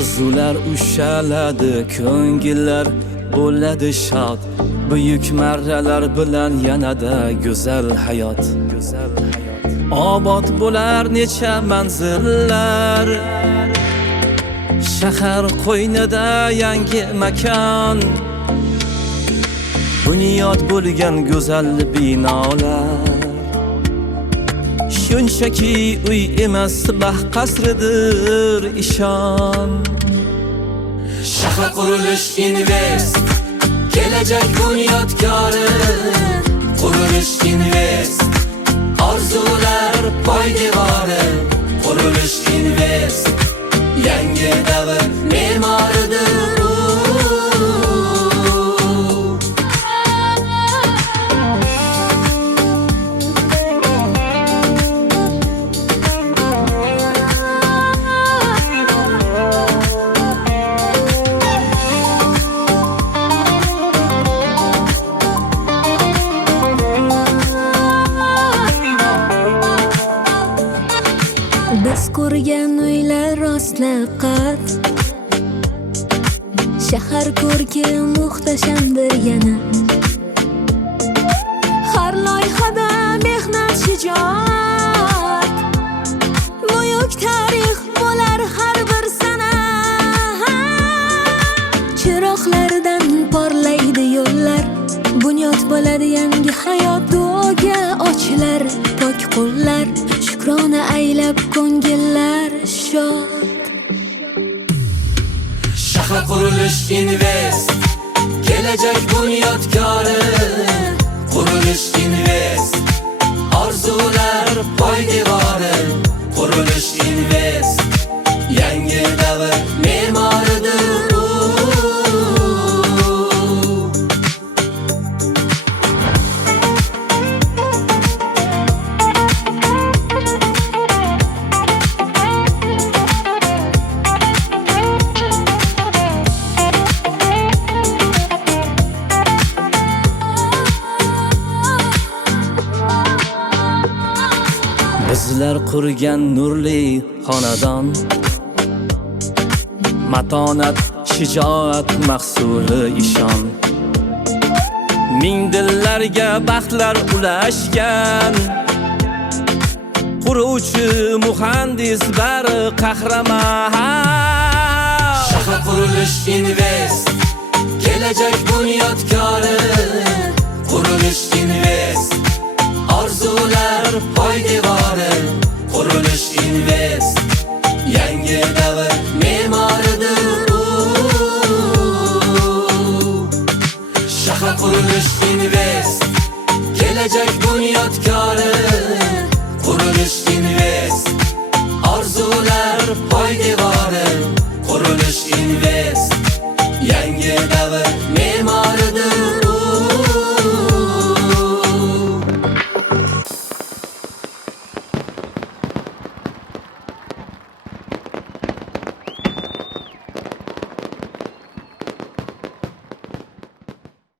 Orzular ushaladi, ko'ngillar bo'ladi shod. Buyuk marralar bilan yanada go'zal hayot. Obod bo'lar necha manzillar. Shahar qo'ynida yangi makon. Bunyod bo'lgan go'zal binolar. Shunchaki uy emas, baxt qasridir, ishon. Shahar qurilish invest, kelajak bunyodkori. Qurilish invest, orzular poydevori. Qurilish invest, yangi davr me'moridir. Biz ko'rgan uylar rostlab qat. Shahar ko'rki muhtashamdir yana. Har loyihada mehnat shijoat. Buyuk tarix bo'lar har bir sana. Chiroqlardan porlaydi yo'llar. Bunyod bo'ladi yangi hayot. Duoga ochilar pok qo'llar. Shukrona aylab ko'ngillar shod. Shahar qurilish invest, kelajak bunyodkori. Qurilish invest, orzular poydevori. Qurilish invest, yangi davr me'moridir. Bizlar qurgan nurli xonadon, matonat, shijoat mahsuli ishon. Ming dillarga baxtlar ulashgan, quruvchi muhandis bari qahramon. Shahar qurilish invest, kelajak bunyodkori. Qurilish invest, orzular poydevori. Qurilish invest, yangi davr me'moridir. Shahar qurilish invest, kelajak